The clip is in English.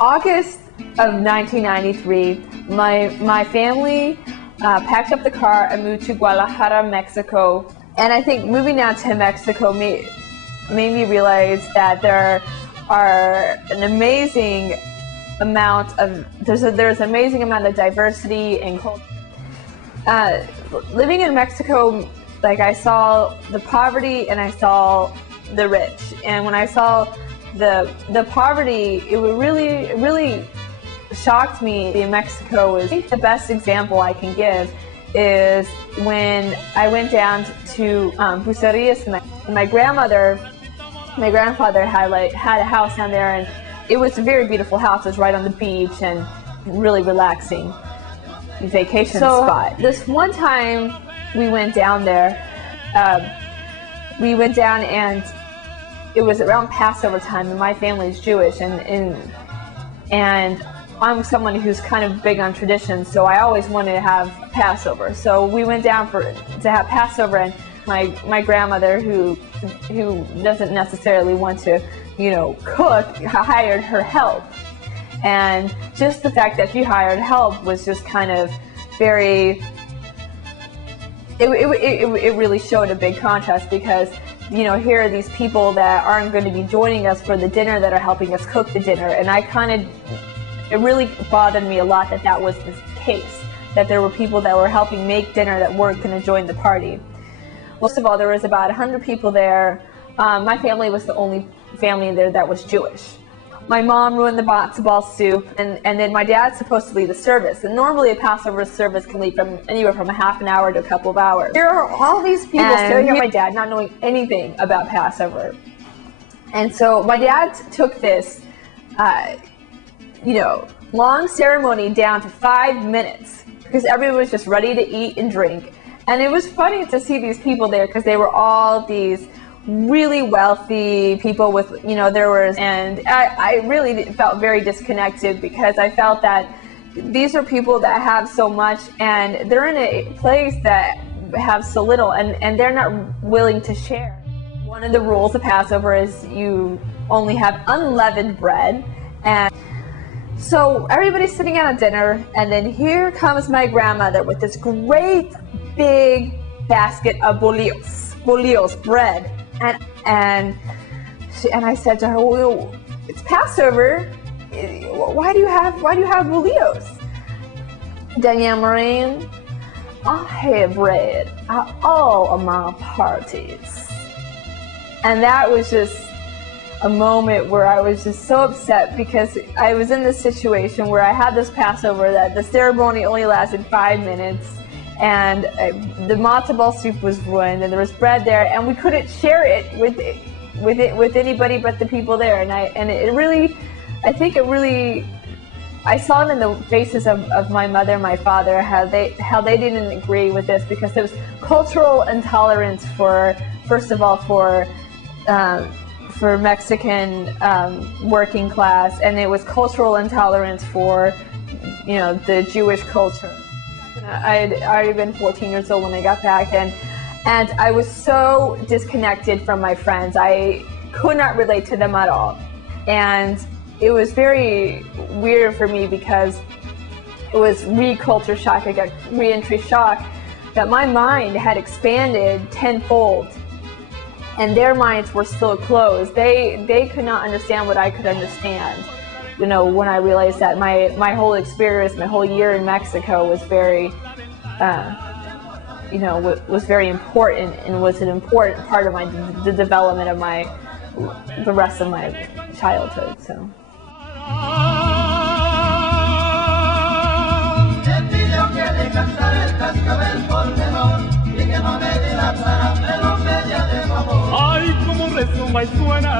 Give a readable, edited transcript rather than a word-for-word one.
August of 1993, my family packed up the car and moved to Guadalajara, Mexico. And I think moving down to Mexico made me realize that there are an amazing amount of there's an amazing amount of diversity and culture. Living in Mexico, like, I saw the poverty and I saw the rich. And when I saw the poverty, it really shocked me. In Mexico, I think the best example I can give is when I went down to Bucerias. My grandfather had a house down there, and it was a very beautiful house. It was right on the beach and really relaxing vacation spot. This one time we went down there, and it was around Passover time, and my family is Jewish, and I'm someone who's kind of big on tradition, so I always wanted to have Passover. So we went down to have Passover, and my grandmother, who doesn't necessarily want to, cook, hired her help. And just the fact that she hired help was just kind of very, it really showed a big contrast, because here are these people that aren't going to be joining us for the dinner that are helping us cook the dinner. And it really bothered me a lot that was the case, that there were people that were helping make dinner that weren't going to join the party. Most of all, there was about 100 people there. My family was the only family there that was Jewish. My mom ruined the matzo ball soup, and then my dad's supposed to lead the service. And normally a Passover service can lead from anywhere from a half an hour to a couple of hours. There are all these people staring at my dad, not knowing anything about Passover. And so my dad took this, long ceremony down to 5 minutes, because everyone was just ready to eat and drink. And it was funny to see these people there, because they were all these really wealthy people with, and I really felt very disconnected, because I felt that these are people that have so much, and they're in a place that have so little, and they're not willing to share. One of the rules of Passover is you only have unleavened bread, and so everybody's sitting at a dinner, and then here comes my grandmother with this great big basket of bolillos, bread. And I said to her, "Well, it's Passover. Why do you have bolillos?" "Danielle Marine, I have bread at all of my parties." And that was just a moment where I was just so upset, because I was in this situation where I had this Passover that the ceremony only lasted 5 minutes. And the matzo ball soup was ruined, and there was bread there, and we couldn't share it with anybody but the people there. And I saw it in the faces of my mother and my father, how they didn't agree with this, because there was cultural intolerance first of all for Mexican working class, and it was cultural intolerance for the Jewish culture. I had already been 14 years old when I got back, and I was so disconnected from my friends. I could not relate to them at all. And it was very weird for me, because it was re-culture shock. I got re-entry shock, that my mind had expanded tenfold, and their minds were still closed. They could not understand what I could understand. When I realized that my whole experience, my whole year in Mexico was very, was very important, and was an important part of the development of the rest of my childhood. So. Ay, cómo resuma y suena